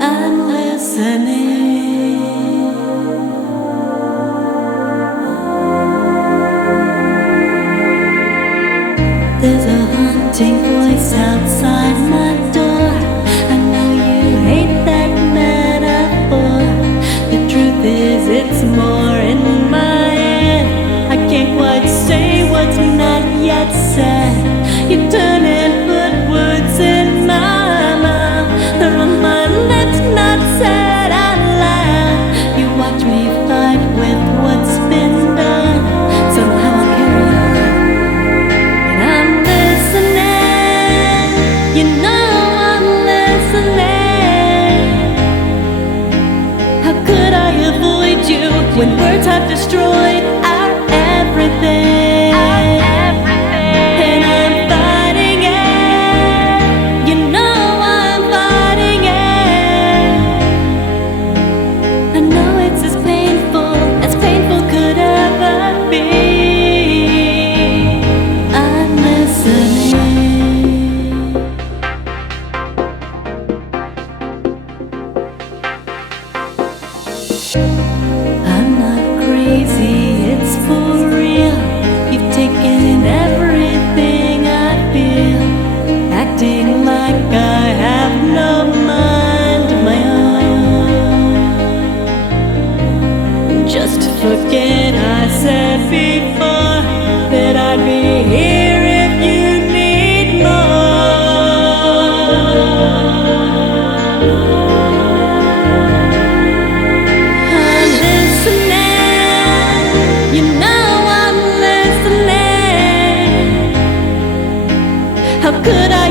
I'm listening. There's a haunting voice outside my door. I know you hate that metaphor. The truth is, it's more in my head. I can't quite say what's not yet said. You turn and put words in my mouth. They're on my lips, not said out loud. You watch me fight with what's been done. Somehow I'll carry on. And I'm listening. You know I'm listening. How could I avoid you when words have destroyed our everything? And I'm fighting it. You know I'm fighting it. I know it's as painful could ever be. I'm listening. I'm not crazy, it's for real. You've taken everything I feel, acting like I have no mind of my own. Just forget I said before that I'd be here if you need more. I'm listening. You know I'm listening. How could I